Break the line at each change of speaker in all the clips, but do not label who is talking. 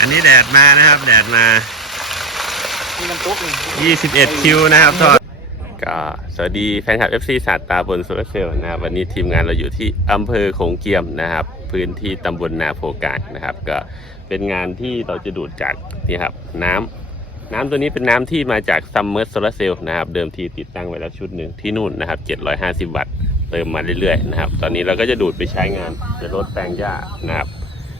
อันนี้แดดมานะครับ แดดมา
นี่มันตุ๊กนี่
21 คิวนะครับทอดก็สวัสดีแฟนคลับ FC ศาสตร์ตาบนโซลาร์เซลล์นะครับวันนี้ทีมงานเราอยู่ที่อำเภอโขงเจียมนะครับ พื้นที่ตำบลนาโพกางนะครับ ก็เป็นงานที่เราจะดูดจากนี่ครับน้ำน้ำตัวนี้เป็นน้ำที่มาจากซัมเมอร์โซลาร์เซลล์นะครับ เดิมทีติดตั้งไว้แล้วชุดหนึ่งที่นู่นนะครับ 750 วัตต์เติมมาเรื่อยๆนะครับ ตอนนี้เราก็จะดูดไปใช้งานไปรดแปลงหญ้านะครับ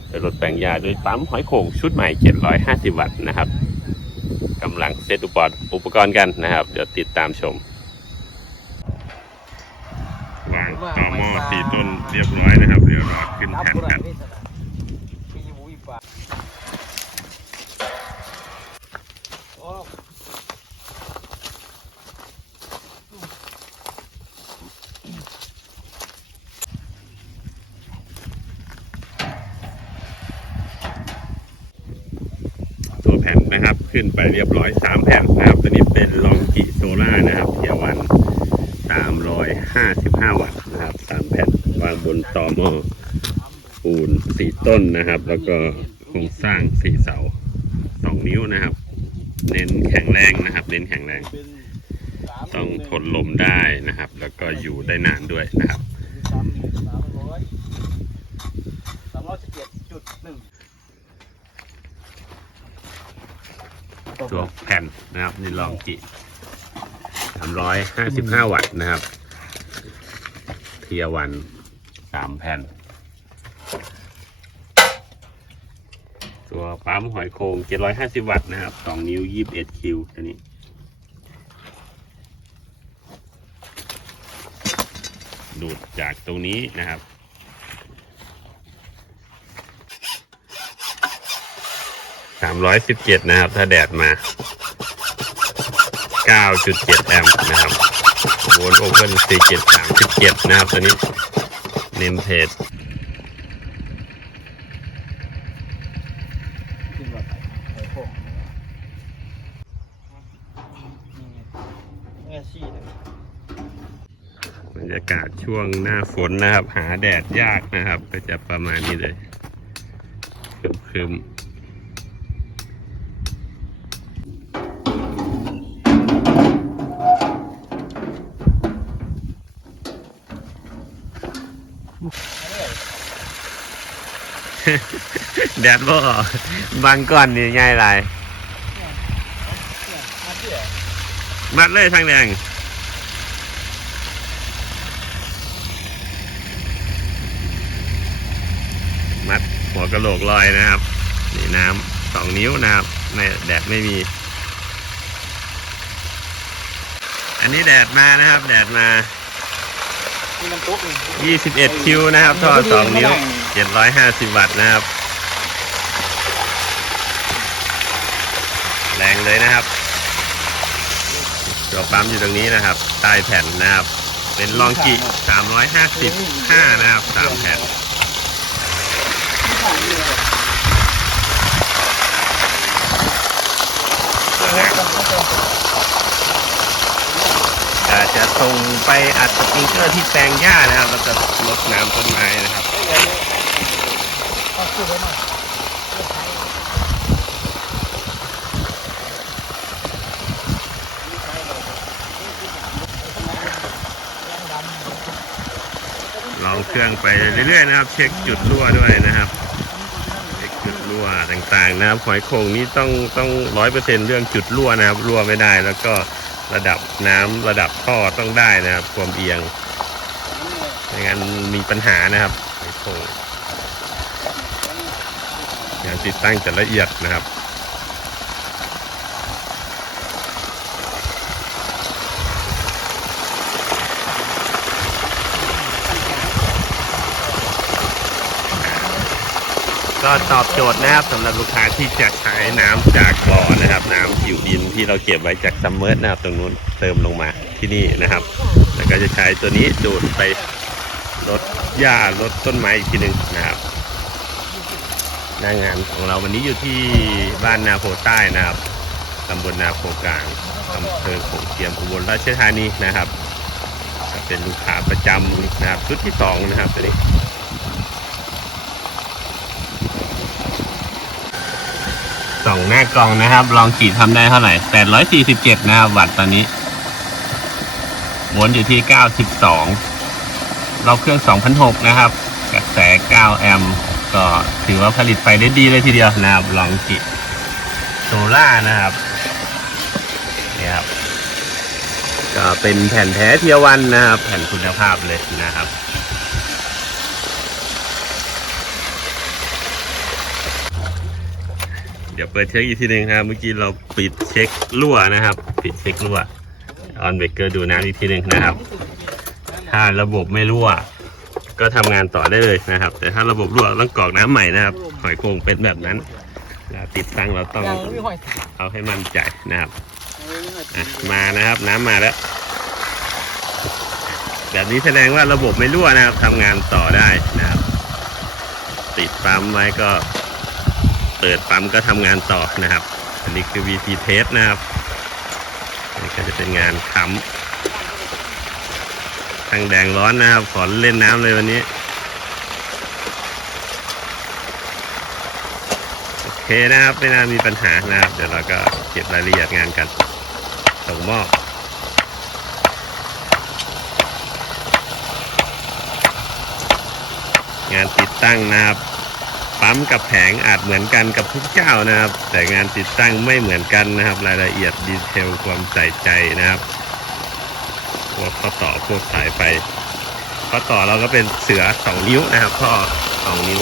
ไปรดแปลงหญ้าด้วยปั๊มหอยโข่งชุดใหม่ 750 วัตต์นะครับกำลังเซตอุปกรณ์อุปกรณ์กันนะครับ เดี๋ยวติดตามชมวางต่อหม้อสี่ต้นเรียบร้อยนะครับ เดี๋ยวรอขึ้น
นับ
แผ่น
บุ
กัน
นี่สนะพี่บุยฟ้าโอ้
ตัวแผ่นนะครับ ขึ้นไปเรียบร้อยสามแผ่นนะครับ ตัวนี้เป็นลองกิโซล่านะครับเทียวันสามร้อยห้าสิบห้าวัตต์นะครับสามแผ่นวางบนต่อหม้อปูนสี่ต้นนะครับ แล้วก็โครงสร้างสี่เสาสองนิ้วนะครับ เน้นแข็งแรงนะครับ เน้นแข็งแรง ต้องทนลมได้นะครับ แล้วก็อยู่ได้นานด้วยนะครับ
สามร้อยสามร้อยสิบเจ็ดจุดหนึ่ง
ตัวแผ่นนะครับนี่ลองกิสามร้อยห้าสิบห้าวัตต์นะครับ เทียวันสามแผ่น ตัวปั๊มหอยโคงเจ็ดร้อยห้าสิบวัตต์นะครับสองนิ้วยี่สิบเอ็ดคิวตัวนี้ดูดจากตรงนี้นะครับ สามร้อยสิบเจ็ดนะครับ ถ้าแดดมาเก้าจุดเจ็ดแอมป์นะครับโวลต์โอเพ่นสี่เจ็ดสามสิบเจ็ดนะครับตัวนี้เนมเพจบรรยากาศช่วงหน้าฝนนะครับ หาแดดยากนะครับ ก็จะประมาณนี้เลยครึมๆ แดดบ่ออกบางก้อนนี่ง่ายไร
มาเที่ยว
มัดเลยทางแดงมัดหัวกระโหลกลอยนะครับนี่น้ำสองนิ้วนะครับไม่แดดไม่มี อันนี้แดดมานะครับ แดดมา
นี่มันตุ๊กนี่
21 คิวนะครับท่อสองนิ้ว 750 วัตต์นะครับ แรงเลยนะครับตัวปั๊มอยู่ตรงนี้นะครับ ใต้แผ่นนะครับ เป็นลองกิ355 นะครับ3แผ่นอาจจะส่งไปอัดสปริงเกอร์ที่แปลงหญ้านะครับ แล้วก็ลดน้ำต้นไม้นะครับ
เอาขึ้ไว้หน่อย
ลองเครื่องไปเรื่อยๆนะครับ เช็คจุดรั่วด้วยนะครับเช็คจุดรั่วต่างๆนะครับหอยโข่งนี่ต้องต้องร้อยเปอร์เซ็นเรื่องจุดรั่วนะครับรั่วไม่ได้ แล้วก็ระดับน้ำระดับท่อต้องได้นะครับความเอียงไม่งั้นมีปัญหานะครับหอยโข่ง งานติดตั้งจะละเอียดนะครับก็ตอบโจทย์นะครับสำหรับลูกค้าที่จะใช้น้ำจากบ่อนะครับ น้ำผิวดินที่เราเก็บไว้จากซัมเมอร์นะครับตรงนู้นเติมลงมาที่นี่นะครับ แล้วก็จะใช้ตัวนี้ดูดไปลดหญ้าลดต้นไม้อีกทีหนึ่งนะครับ หน้างานของเราวันนี้อยู่ที่บ้านนาโพใต้นะครับตำบลนาโพกลางอำเภอโขงเจียมอุบลราชธานีนะครับ เป็นลูกค้าประจำนะครับชุดที่สองนะครับตัวนี้ส่องหน้ากล่องนะครับ ลองขีดทำได้เท่าไหร่847นะครับวัตต์ตอนนี้วนอยู่ที่92เราเครื่อง2,006นหกนะครับ กระแส9แอมป์ ก็ถือว่าผลิตไฟได้ดีเลยทีเดียวนะครับลองขีดโซล่านะครับนี่ครับก็เป็นแผ่นแท้เทียวันนะครับ แผ่นคุณภาพเลยนะครับเดี๋ยวเปิดเช็คอีกทีหนึ่งครับ เมื่อกี้เราปิดเช็ครั่วนะครับ ปิดเช็ครั่วออนเบเกอร์ดูน้ำอีกทีหนึ่งนะครับ ถ้าระบบไม่รั่ว ก็ทำงานต่อได้เลยนะครับ แต่ถ้าระบบรั่วต้องกรอกน้ำใหม่นะครับ หอยโข่งเป็นแบบนั้นแล้วติดตั้งเราต้องเอาให้มั่นใจนะครับมานะครับน้ำมาแล้ว แบบนี้แสดงว่าระบบไม่รั่วนะครับทำงานต่อได้นะครับ ติดปั๊มไว้ก็ เปิดปั๊มก็ทำงานต่อนะครับ อันนี้คือ VT test นะครับนนี้ก็จะเป็นงานค้ำ ทางแดงร้อนนะครับ ขอเล่นน้ำเลยวันนี้ โอเคนะครับ ไม่น่ามีปัญหานะครับ เดี๋ยวเราก็เก็บรายละเอียดงานกัน ส่งมอบงานติดตั้งนะครับ ปั๊มกับแผงอาจเหมือนกันกับทุกเจ้านะครับ แต่งานติดตั้งไม่เหมือนกันนะครับ รายละเอียดดีเทลความใส่ใจนะครับ วกข้อต่อพวกสายไฟข้อต่อเราก็เป็นเสือสองนิ้วนะครับข้อสองนิ้ว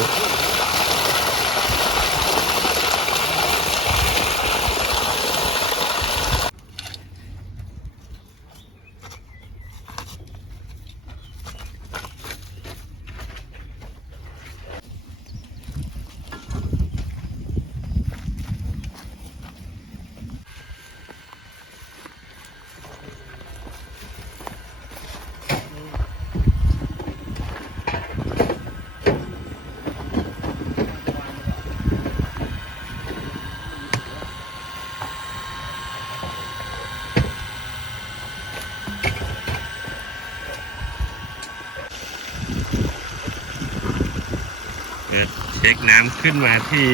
ช็คน้ำขึ้นมาที่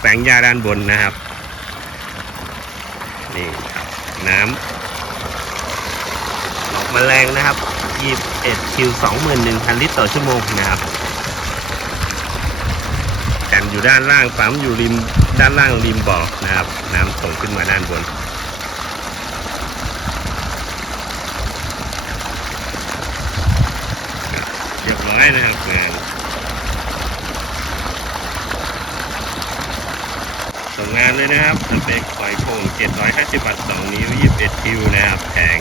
แปลงหญ้าด้านบนนะครับ นี่ครับน้ำออกมาแรงนะครับ 21คิว21,000 ลิตรต่อชั่วโมงนะครับกันอยู่ด้านล่างปั๊มอยู่ริมด้านล่างริมบ่อนะครับ น้ำส่งขึ้นมาด้านบนเรียบร้อยนะครับงาน ส่ งานเลยนะครับสเปคปล่อยโง750 วัตต์ 2 นิ้ว 21 คิวนะครับ แผง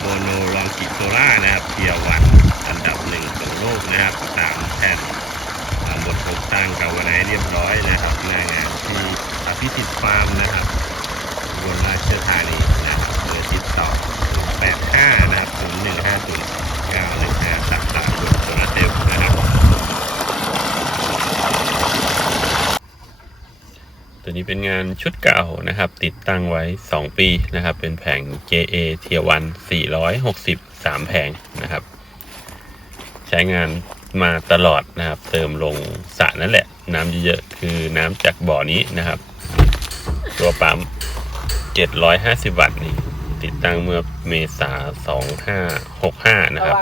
โมโนลองกิโซล่านะครับเทียวันอันดับหนึ่งของโลกนะครับสามแผ่นอ่าบทโครงสร้างเก่าวันไหนเรียบร้อยนะครับหน้างานที่อภิสิทธิ์ฟาร์มนะครับบนราชธานีนะครับเบอร์ติดต่อ 85 นะครับ 0150 915สาขาบนโซลาร์เซลล์นะครับ ตัวนี้เป็นงานชุดเก่านะครับ ติดตั้งไว้ 2 ปีนะครับ เป็นแผง JA เทียวัน460 3แผงนะครับ ใช้งานมาตลอดนะครับ เติมลงสระนั่นแหละ น้ำเยอะๆคือน้ำจากบ่อนี้นะครับ ตัวปั๊ม 750 วัตต์นี่ติดตั้งเมื่อเมษา2565 นะครับ